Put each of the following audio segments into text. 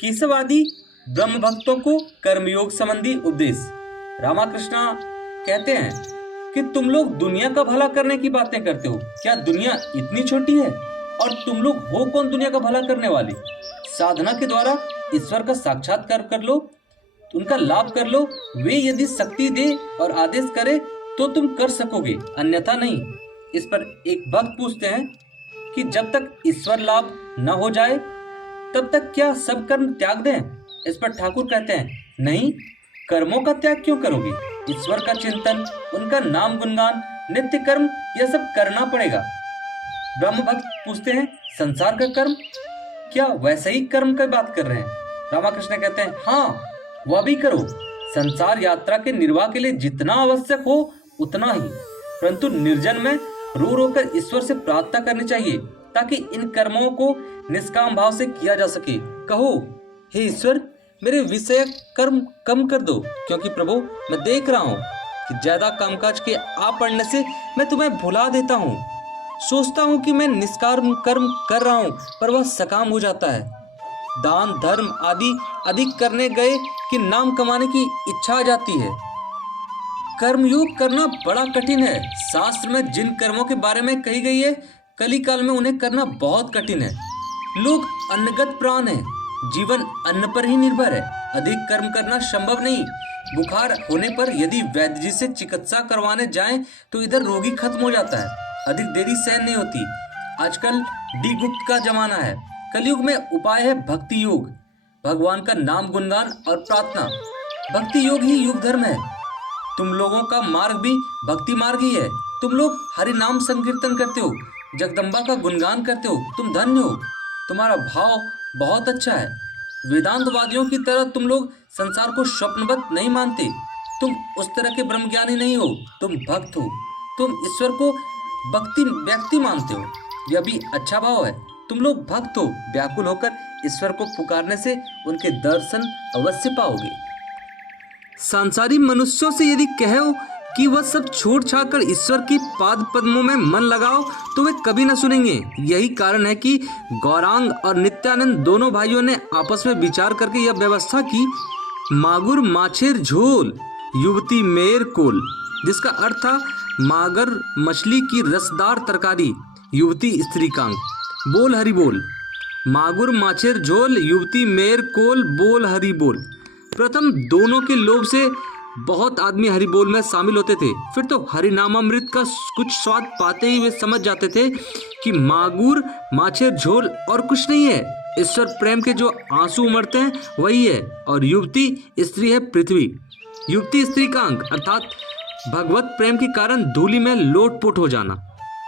केशवादि ब्रह्म भक्तों को कर्मयोग संबंधी उपदेश। रामकृष्ण कहते हैं कि तुम लोग दुनिया का भला करने की बातें करते हो, क्या दुनिया इतनी छोटी है? और तुम लोग हो कौन दुनिया का भला करने वाले? साधना के द्वारा ईश्वर का साक्षात्कार कर लो, उनका लाभ कर लो। वे यदि शक्ति दे और आदेश करे तो तुम कर सकोगे, अन्यथा नहीं। इस पर एक भक्त पूछते हैं कि जब तक ईश्वर लाभ न हो जाए तब तक क्या सब कर्म त्याग दें? इस पर ठाकुर कहते हैं, नहीं, कर्मों का त्याग क्यों करोगे? ईश्वर का चिंतन, उनका नाम गुणगान, नित्य कर्म, यह सब करना पड़ेगा। ब्रह्म भक्त पूछते हैं, संसार का कर्म, क्या वैसे ही कर्म की बात कर रहे हैं? रामकृष्ण कहते हैं, हाँ, वह भी करो। संसार यात्रा के निर्वाह के लिए जितना आवश्यक हो उतना ही, परंतु निर्जन में रो रो कर ईश्वर से प्रार्थना करनी चाहिए ताकि इन कर्मों को निष्काम भाव से किया जा सके। कहो, हे ईश्वर, मेरे विषय कर्म कम कर दो, क्योंकि प्रभु मैं देख रहा हूँ कि ज्यादा कामकाज के आ पड़ने से मैं तुम्हें भुला देता हूँ। सोचता हूँ कि मैं निष्काम कर्म कर रहा हूँ, पर वह सकाम हो जाता है। दान धर्म आदि अधिक करने गए कि नाम कमाने की इच्छा आ जाती है। कर्मयोग करना बड़ा कठिन है। शास्त्र में जिन कर्मों के बारे में कही गई है, कली काल में उन्हें करना बहुत कठिन है। लोग अन्नगत प्राण है, जीवन अन्न पर ही निर्भर है। अधिक कर्म करना संभव नहीं। बुखार होने पर यदि वैद्य जी से चिकित्सा करवाने जाएं तो इधर रोगी खत्म हो जाता है, अधिक देरी सहन नहीं होती। आजकल डी गुप्त का जमाना है। कलयुग में उपाय है भक्ति योग, भगवान का नाम गुणगान और प्रार्थना। भक्ति योग ही युग धर्म है। तुम लोगों का मार्ग भी भक्ति मार्ग ही है। तुम लोग हरि नाम संकीर्तन करते हो, जगदम्बा का गुणगान करते हो, तुम धन्य हो। तुम्हारा भाव बहुत अच्छा है। वेदांतवादियों की तरह तुम लोग संसार को स्वप्नवत नहीं मानते। तुम उस तरह के ब्रह्मज्ञानी नहीं हो, तुम भक्त हो। तुम ईश्वर को भक्ति व्यक्ति मानते हो, यह भी अच्छा भाव है। तुम लोग भक्त हो, व्याकुल होकर ईश्वर को पुकारने से उनके दर्शन अवश्य पाओगे। सांसारी मनुष्यों से यदि कहो कि वह सब छोड़ छाड़ कर ईश्वर की पाद पद्मों में मन लगाओ तो वे कभी न सुनेंगे। यही कारण है कि गौरांग और नित्यानंद दोनों भाइयों ने आपस में विचार करके यह व्यवस्था की, मागुर माछेर झोल युवती मेर कोल, जिसका अर्थ था मागर मछली की रसदार तरकारी, युवती स्त्रीकांग, बोल हरि बोल। मागुर माछेर झोल युवती मेर कोल, बोल हरि बोल। प्रथम दोनों के लोभ से बहुत आदमी हरि बोल में शामिल होते थे, फिर तो हरि नामामृत का कुछ स्वाद पाते ही वे समझ जाते थे कि मागुर माछेर झोल और कुछ नहीं है। ईश्वर प्रेम के जो आंसू उमड़ते हैं वही है, और युवती स्त्री है पृथ्वी। युवती स्त्री का अंग अर्थात भगवत प्रेम के कारण धूलि में लोटपोट हो जाना।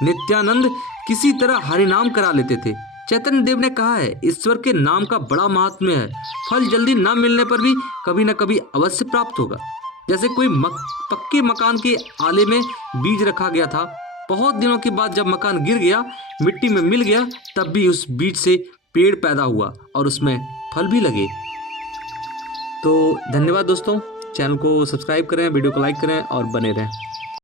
नित्यानंद किसी तरह हरि नाम करा लेते थे। चैतन्य देव ने कहा है, ईश्वर के नाम का बड़ा महात्म्य है। फल जल्दी न मिलने पर भी कभी न कभी अवश्य प्राप्त होगा। जैसे कोई पक्के मकान के आले में बीज रखा गया था, बहुत दिनों के बाद जब मकान गिर गया, मिट्टी में मिल गया, तब भी उस बीज से पेड़ पैदा हुआ और उसमें फल भी लगे। तो धन्यवाद दोस्तों, चैनल को सब्सक्राइब करें, वीडियो को लाइक करें और बने रहें।